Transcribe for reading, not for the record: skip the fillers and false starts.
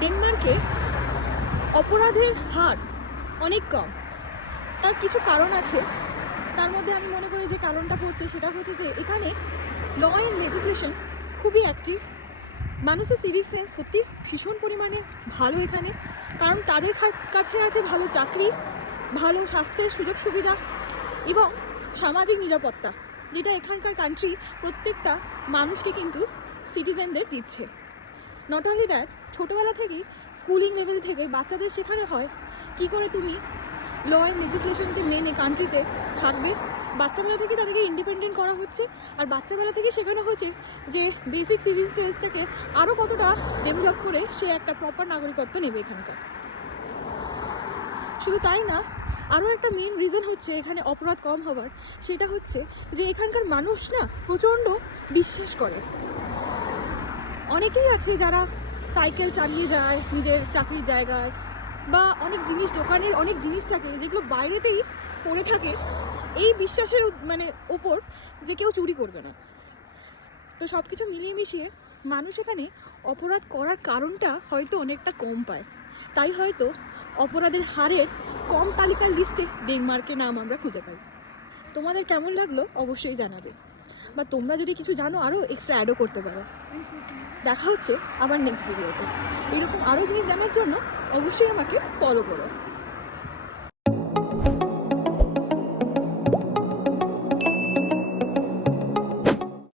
ডেনমার্কে অপরাধের হার অনেক কম। তার কিছু কারণ আছে, তার মধ্যে আমি মনে করি যে কারণটা পড়ছে সেটা হচ্ছে যে এখানে ল অ্যান্ড লেজিসলেশন খুবই অ্যাক্টিভ। মানুষের সিভিক সেন্স সত্যি ভীষণ পরিমাণে ভালো এখানে, কারণ তাদের কাছে আছে ভালো চাকরি, ভালো স্বাস্থ্যের সুযোগ সুবিধা এবং সামাজিক নিরাপত্তা, যেটা এখানকার কান্ট্রি প্রত্যেকটা মানুষকে কিন্তু সিটিজেনদের দিচ্ছে। নট অনলি দ্যাট, ছোটোবেলা থেকেই স্কুলিং লেভেল থেকে বাচ্চাদের শেখানো হয় কী করে তুমি ল অ্যান্ড লেজিসলেশনকে মেনে কান্ট্রিতে থাকবে। বাচ্চাবেলা থেকে তাদেরকে ইন্ডিপেন্ডেন্ট করা হচ্ছে, আর বাচ্চাবেলা থেকে শেখানো হচ্ছে যে বেসিক সিভিল সেন্সটাকে আরও কতটা ডেভেলপ করে সে একটা প্রপার নাগরিকত্ব নেবে এখানকার। শুধু তাই না, আরও একটা মেইন রিজন হচ্ছে এখানে অপরাধ কম হওয়ার, সেটা হচ্ছে যে এখানকার মানুষ না প্রচণ্ড বিশ্বাস করে। অনেকেই আছে যারা সাইকেল চালিয়ে যায় নিজের চাকরির জায়গায়, বা অনেক জিনিস, দোকানের অনেক জিনিস থাকে যেগুলো বাইরেতেই পড়ে থাকে এই বিশ্বাসের ওপর যে কেউ চুরি করবে না। তো সব কিছু মিলিয়ে মিশিয়ে মানুষ এখানে অপরাধ করার কারণটা হয়তো অনেকটা কম পায়, তাই হয়তো অপরাধের হারের কম তালিকার লিস্টে ডেনমার্কের নাম আমরা খুঁজে পাই। তোমাদের কেমন লাগলো অবশ্যই জানাবে, বা তোমরা যদি কিছু জানো আরও এক্সট্রা অ্যাডও করতে পারো। দেখা হচ্ছে আবার নেক্সট ভিডিওতে। এরকম আরও জিনিস জানার জন্য অবশ্যই আমাকে ফলো করো।